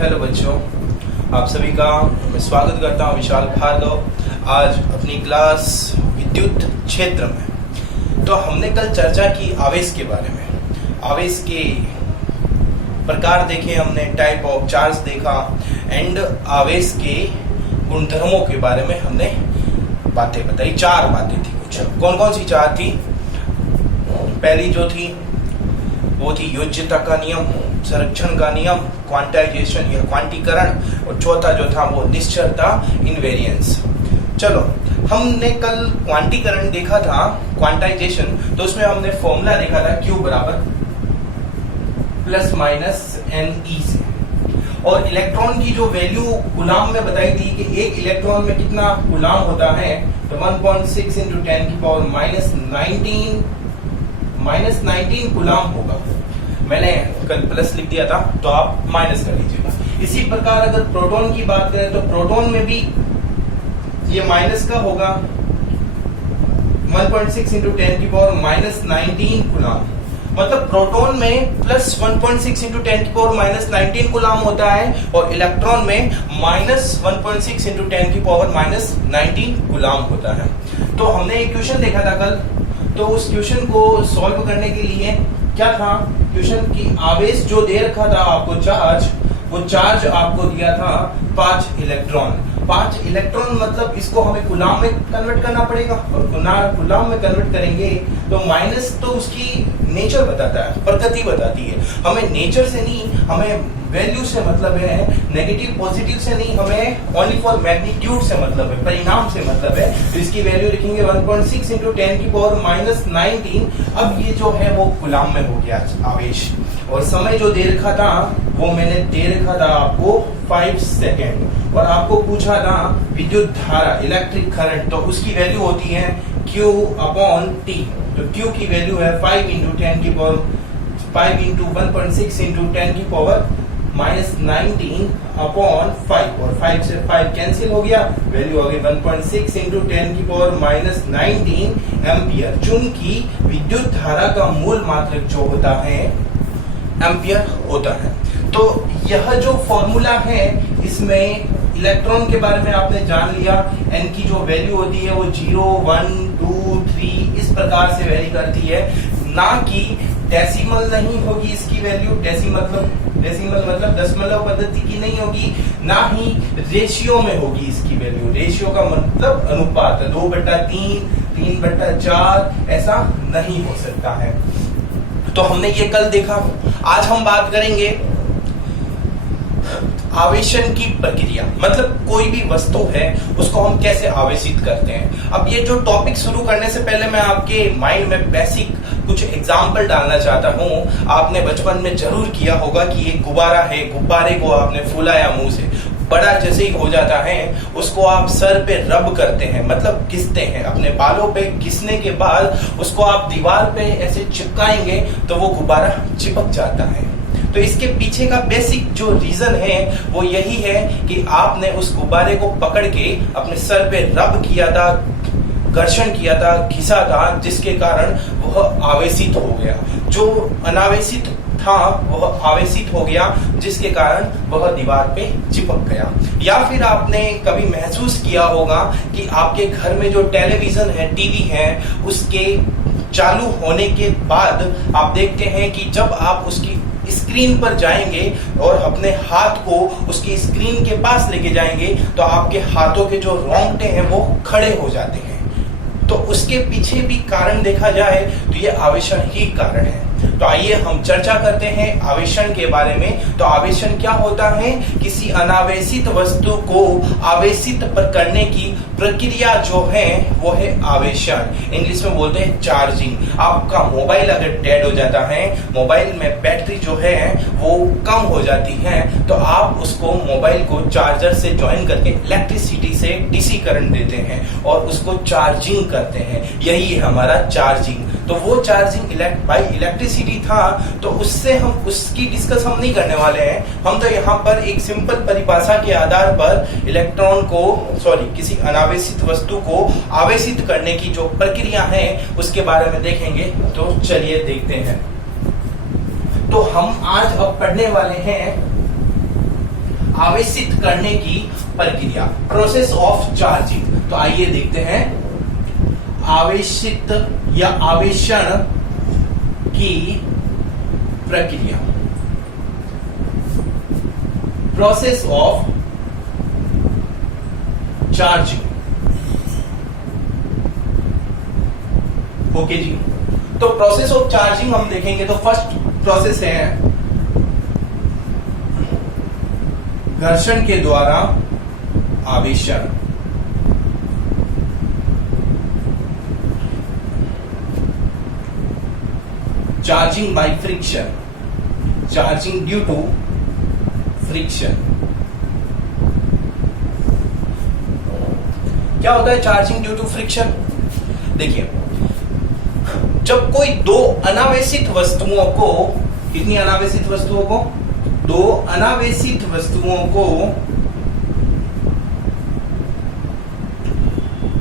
Hello बच्चों, आप सभी का मैं स्वागत करता हूं विशाल भार्गव। आज अपनी क्लास विद्युत क्षेत्र में तो हमने कल चर्चा की आवेश के बारे में। आवेश के प्रकार देखे हमने, टाइप ऑफ चार्ज देखा एंड आवेश के गुणधर्मों के बारे में हमने बातें बताई। चार बातें थी कुछ। कौन कौन सी चार थी? पहली जो थी वो थी योज्यता का नियम, संरक्षण का नियम, क्वांटाइजेशन या क्वांटीकरण, और चौथा जो था वो निश्चलता, इनवेरियंस। चलो, हमने कल क्वांटीकरण देखा था, क्वांटाइजेशन, तो उसमें हमने फॉर्मूला देखा था Q बराबर प्लस माइनस NE से। और इलेक्ट्रॉन की जो वैल्यू गुलाम में बताई थी कि एक इलेक्ट्रॉन में कितना गुलाम होता है, तो 1.6 × 10⁻⁹ -19 गुलाम होगा। मैंने कल प्लस लिख दिया था, तो आप माइनस कर लीजिएगा। इसी प्रकार अगर प्रोटॉन की बात करें तो प्रोटॉन में भी ये माइनस का होगा, 1.6 × 10⁻⁹ गुलाम। मतलब प्रोटॉन में प्लस 1.6 × 10⁻⁹ गुलाम होता है और इलेक्ट्रॉन में माइनस 1.6 × 10⁻⁹ गुलाम होता है। तो हमने एक क्वेश्चन देखा था कल, तो उस क्वेश्चन को सॉल्व करने के लिए क्या था, क्वेश्चन की आवेश जो दे रखा था आपको चार्ज, वो चार्ज आपको दिया था 5 इलेक्ट्रॉन। 5 इलेक्ट्रॉन मतलब इसको हमें गुलाम में कन्वर्ट करना पड़ेगा, और गुलाम में कन्वर्ट करेंगे तो माइनस तो उसकी नेचर बताता है, प्रकृति बताती है। हमें नेचर से नहीं, हमें वैल्यू से मतलब है, नेगेटिव पॉजिटिव से नहीं, हमें ओनली फॉर मैग्नीट्यूड से मतलब है, परिणाम से मतलब है। तो इसकी वैल्यू लिखेंगे 1.6 × 10⁻⁹। अब ये जो है वो गुलाम में हो गया आवेश, और समय जो दे रखा था वो मैंने दे रखा था आपको 5 सेकेंड, और आपको पूछा था विद्युत धारा, इलेक्ट्रिक करंट, तो उसकी वैल्यू होती है Q/T। तो Q की वैल्यू है 5 × 1/10⁻⁻⁹/5, और 5 से 5 कैंसिल हो गया, वैल्यू आ गई 1.6 × 10⁻⁹ एम्पियर। चूंकि विद्युत धारा का मूल मात्रक जो होता है एम्पियर होता है। तो यह जो फॉर्मूला है, इसमें इलेक्ट्रॉन के बारे में आपने जान लिया। n की जो वैल्यू होती है वो 0, 1, 2, 3 इस प्रकार से वेरी करती है, ना कि डेसिमल नहीं होगी इसकी वैल्यू। डेसिमल मतलब दशमलव पद्धति की नहीं होगी, ना ही रेशियो में होगी इसकी वैल्यू। रेशियो का मतलब अनुपात, 2/3, 3/4 ऐसा नहीं हो सकता है। तो हमने ये कल देखा। आज हम बात करेंगे आवेशन की प्रक्रिया, मतलब कोई भी वस्तु है उसको हम कैसे आवेशित करते हैं। अब ये जो टॉपिक शुरू करने से पहले मैं आपके माइंड में बेसिक कुछ एग्जाम्पल डालना चाहता हूँ। आपने बचपन में जरूर किया होगा कि एक गुब्बारा है, गुब्बारे को आपने फुलाया मुंह से, बड़ा जैसे ही हो जाता है उसको आप सर पे रब करते हैं, मतलब घिसते हैं। अपने बालों पे घिसने के बाद उसको आप दीवार पे ऐसे चिपकाएंगे तो वो गुब्बारा चिपक जाता है। तो इसके पीछे का बेसिक जो रीजन है वो यही है कि आपने उस गुब्बारे को पकड़ के अपने सर पे रब किया था, घर्षण किया था, घिसा था, जिसके कारण वह आवेशित हो गया। जो अनावेशित था वह आवेशित हो गया, जिसके कारण वह दीवार पे चिपक गया। या फिर आपने कभी महसूस किया होगा कि आपके घर में जो टेलीविजन है, टीवी है, उसके चालू होने के बाद आप देखते हैं कि जब आप उसकी स्क्रीन पर जाएंगे और अपने हाथ को उसकी स्क्रीन के पास लेके जाएंगे तो आपके हाथों के जो रोंगटे हैं वो खड़े हो जाते हैं। तो उसके पीछे भी कारण देखा जाए तो ये आवेशन ही कारण है। तो आइए हम चर्चा करते हैं आवेशन के बारे में। तो आवेशन क्या होता है? किसी अनावेशित वस्तु को आवेशित करने की प्रक्रिया जो है वो है आवेशन। इंग्लिश में बोलते हैं चार्जिंग। आपका मोबाइल अगर डेड हो जाता है, मोबाइल में बैटरी जो है वो कम हो जाती है, तो आप उसको मोबाइल को चार्जर से ज्वाइन करके इलेक्ट्रिसिटी से डीसी करंट देते हैं और उसको चार्जिंग करते हैं। यही है हमारा चार्जिंग। तो वो चार्जिंग बाय इलेक्ट्रिसिटी था, तो उससे हम उसकी डिस्कस हम नहीं करने वाले हैं। हम तो यहाँ पर एक सिंपल परिभाषा के आधार पर इलेक्ट्रॉन को किसी अनावेशित वस्तु को आवेशित करने की जो प्रक्रिया है उसके बारे में देखेंगे। तो चलिए देखते हैं। तो हम आज अब पढ़ने वाले हैं आवेशित करने की प्रक्रिया, प्रोसेस ऑफ चार्जिंग। तो आइए देखते हैं आवेशित या आवेशन की प्रक्रिया, प्रोसेस ऑफ चार्जिंग। ओके जी, तो प्रोसेस ऑफ चार्जिंग हम देखेंगे तो फर्स्ट प्रोसेस है घर्षण के द्वारा आवेशन। Charging by friction, charging due to friction. क्या होता है चार्जिंग ड्यू टू फ्रिक्शन? देखिए, जब कोई दो अनावेशित वस्तुओं को, कितनी अनावेशित वस्तुओं को? दो अनावेशित वस्तुओं को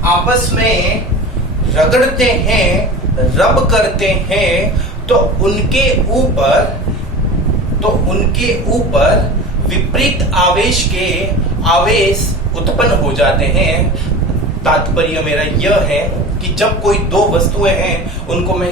आपस में रगड़ते हैं, रब करते हैं, तो उनके ऊपर विपरीत आवेश के आवेश उत्पन्न हो जाते हैं। तात्पर्य मेरा यह है कि जब कोई दो वस्तुएं हैं, उनको मैं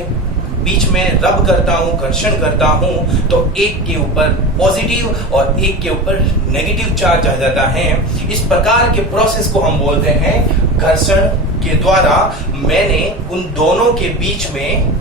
बीच में रब करता हूं, घर्षण करता हूं, तो एक के ऊपर पॉजिटिव और एक के ऊपर नेगेटिव चार्ज आ जाता है। इस प्रकार के प्रोसेस को हम बोलते हैं घर्षण के द्वारा मैंने उन दोनों के बीच में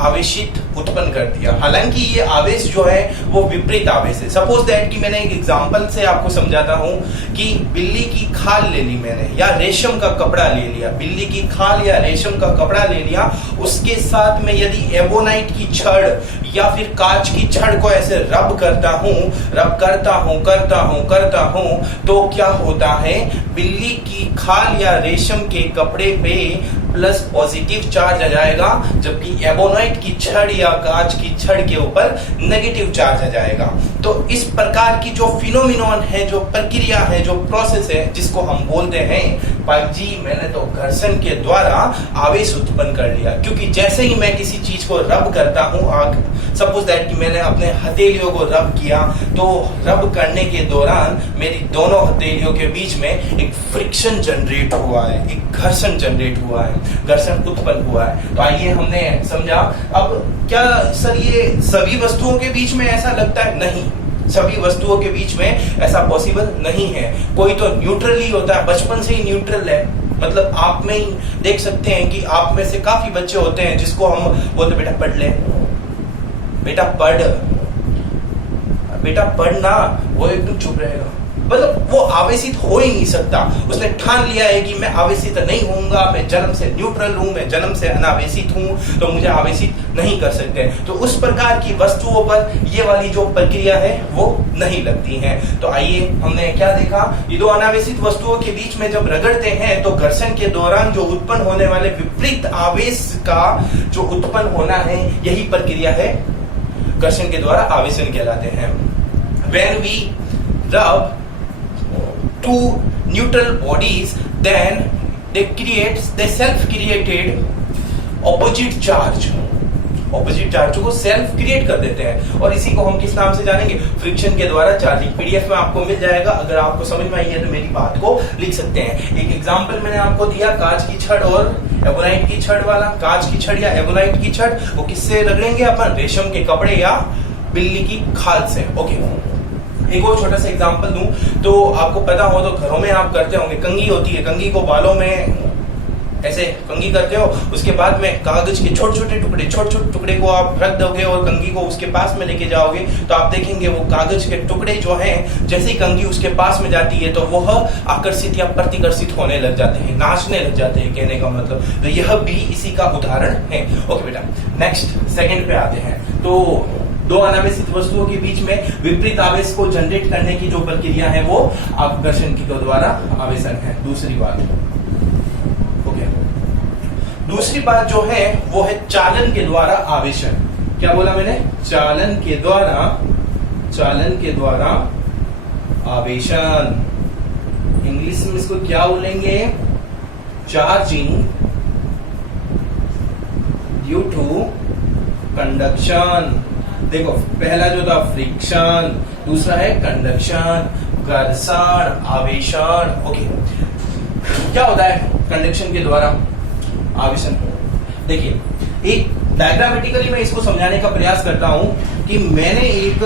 आवेशित उत्पन्न कर दिया। हालांकि ये आवेश जो है वो विपरीत आवेश है। सपोज दैट कि मैंने एक एग्जांपल से आपको समझाता हूं कि बिल्ली की खाल ले ली मैंने, या रेशम का कपड़ा ले लिया। बिल्ली की खाल या रेशम का कपड़ा ले लिया, उसके साथ में यदि एबोनाइट की छड़ या फिर कांच की छड़ को ऐसे रब करता हूं, तो क्या होता है, बिल्ली की खाल या रेशम के कपड़े पे प्लस पॉजिटिव चार्ज आ जाएगा, जबकि एबोनाइट की छड़ या कांच की छड़ के ऊपर नेगेटिव चार्ज आ जाएगा। तो इस प्रकार की जो फिनोमिनॉन है, जो प्रक्रिया है, जो प्रोसेस है, जिसको हम बोलते हैं जी मैंने तो घर्षण के द्वारा आवेश उत्पन्न कर लिया। क्योंकि जैसे ही मैं किसी चीज को रब करता हूं, सपोज दैट कि मैंने अपने हथेलियों को रब किया, तो रब करने के दौरान मेरी दोनों हथेलियों के बीच में एक फ्रिक्शन जनरेट हुआ है, एक घर्षण जनरेट हुआ है, घर्षण उत्पन्न हुआ है। तो आइए हमने समझा। अब क्या सर ये सभी वस्तुओं के बीच में ऐसा लगता है? नहीं, सभी वस्तुओं के बीच में ऐसा पॉसिबल नहीं है। कोई तो न्यूट्रल ही होता है, बचपन से ही न्यूट्रल है। मतलब आप में ही देख सकते हैं कि आप में से काफी बच्चे होते हैं जिसको हम बोलते बेटा पढ़ ले, बेटा पढ़ना, वो एकदम चुप रहेगा। मतलब वो आवेशित हो ही नहीं सकता। उसने ठान लिया है कि मैं आवेशित नहीं होऊंगा, मैं जन्म से न्यूट्रल हूं, मैं जन्म से अनावेशित हूं, तो मुझे आवेशित नहीं कर सकते। तो उस प्रकार की वस्तुओं पर ये वाली जो प्रक्रिया है वो नहीं लगती है। तो आइए हमने क्या देखा, ये दो अनावेशित वस्तुओं के बीच में जब रगड़ते हैं तो घर्षण के दौरान जो उत्पन्न होने वाले विपरीत आवेश का जो उत्पन्न होना है, यही प्रक्रिया है घर्षण के द्वारा आवेशन कहलाते हैं। When we rub two neutral bodies, then they self-created opposite charge को सेल्फ क्रिएट कर देते हैं। और इसी को हम किस नाम से जानेंगे? फ्रिक्शन के द्वारा चार्जिंग। पीडीएफ में आपको मिल जाएगा, अगर आपको समझ में आई है तो मेरी बात को लिख सकते हैं। एक एग्जांपल मैंने आपको दिया, कांच की छड़ और एबोनाइट की छड़ वाला। कांच की छड़ या एबोनाइट की छड़ वो किससे रगड़ेंगे अपन? रेशम के कपड़े या बिल्ली की खाल से। ओके, एक और छोटा सा एग्जांपल दूं तो आपको पता हो तो घरों में आप करते होंगे, कंघी होती है, कंघी को बालों में ऐसे कंघी करते हो, उसके बाद में कागज के छोटे छोटे टुकड़े को आप रख दोगे और कंघी को उसके पास में लेके जाओगे, तो आप देखेंगे वो कागज के टुकड़े जो हैं, जैसे ही कंघी उसके पास में जाती है तो वह आकर्षित या प्रतिकर्षित होने लग जाते हैं, नाचने लग जाते हैं, कहने का मतलब। तो यह भी इसी का उदाहरण है। ओके बेटा, नेक्स्ट सेकंड पे आते हैं। तो दो अनावेशित वस्तुओं के बीच में विपरीत आवेश को जनरेट करने की जो प्रक्रिया है वो घर्षण के द्वारा आवेशन है। दूसरी बात, ओके, दूसरी बात जो है वो है चालन के द्वारा आवेशन। क्या बोला मैंने? चालन के द्वारा आवेशन। इंग्लिश में इसको क्या बोलेंगे? Charging due to conduction. देखो, पहला जो था फ्रिक्शन, दूसरा है कंडक्शन। घर्षण आवेशन। ओके, क्या होता है कंडक्शन के द्वारा आवेशन? देखिए, एक डायग्रामेटिकली मैं इसको समझाने का प्रयास करता हूं कि मैंने एक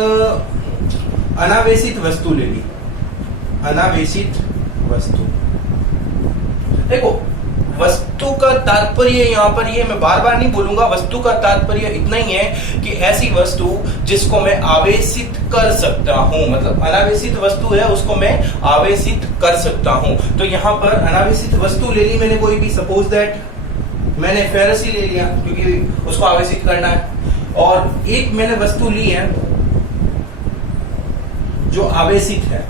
अनावेशित वस्तु ले ली। अनावेशित वस्तु, देखो वस्तु का तात्पर्य यहाँ पर ये मैं बार बार नहीं बोलूंगा, वस्तु का तात्पर्य इतना ही है कि ऐसी वस्तु जिसको मैं आवेशित कर सकता हूं, मतलब अनावेशित वस्तु है उसको मैं आवेशित कर सकता हूं। तो यहाँ पर अनावेशित वस्तु ले ली मैंने कोई भी, सपोज दैट मैंने फेरस ही ले लिया क्योंकि उसको आवेशित करना है, और एक मैंने वस्तु ली है जो आवेशित है।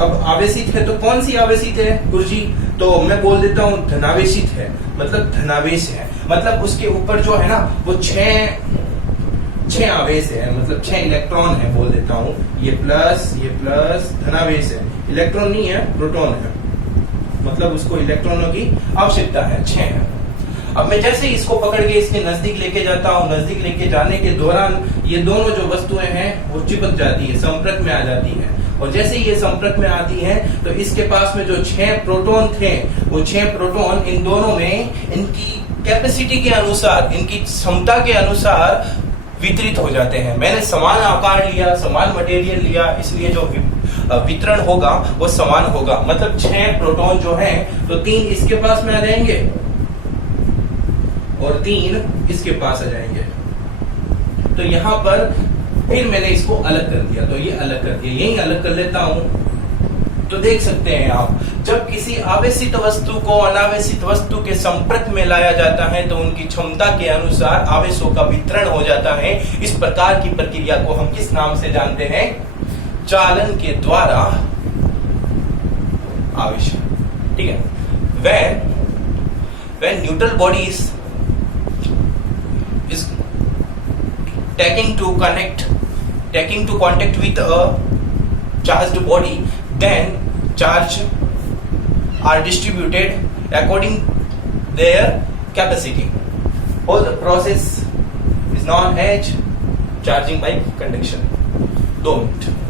अब आवेशित है तो कौन सी आवेशित है गुरुजी? तो मैं बोल देता हूं धनावेशित है, मतलब धनावेश है, मतलब उसके ऊपर जो है ना वो छह आवेश है, मतलब 6 इलेक्ट्रॉन है बोल देता हूं। ये प्लस धनावेश है, इलेक्ट्रॉन नहीं है, प्रोटॉन है, मतलब उसको इलेक्ट्रॉनों की आवश्यकता है, 6 है। अब मैं जैसे ही इसको पकड़ के इसके नजदीक लेके जाता हूं, नजदीक लेके जाने के दौरान ये दोनों जो वस्तुएं हैं वो चिपक जाती है, संपर्क में आ जाती है, और जैसे ही ये संपर्क में आती है तो इसके पास में जो 6 प्रोटॉन थे वो 6 प्रोटॉन इन दोनों में इनकी कैपेसिटी के अनुसार, इनकी क्षमता के अनुसार वितरित हो जाते हैं। मैंने समान आकार लिया, समान मटेरियल लिया, इसलिए जो वितरण होगा वो समान होगा, मतलब 6 प्रोटॉन जो हैं तो 3 इसके पास में आ जाएंगे और 3 इसके पास आ जाएंगे। तो यहां पर फिर मैंने इसको अलग कर दिया, तो ये अलग कर दिया, यही अलग कर लेता हूं। तो देख सकते हैं आप, जब किसी आवेशित वस्तु को अनावेशित वस्तु के संपर्क में लाया जाता है तो उनकी क्षमता के अनुसार आवेशों का वितरण हो जाता है। इस प्रकार की प्रक्रिया को हम किस नाम से जानते हैं? चालन के द्वारा आवेशन। ठीक है। when neutral body is taking to contact with a charged body, then charge are distributed according their capacity. All the process is known as charging by conduction. 2 minute.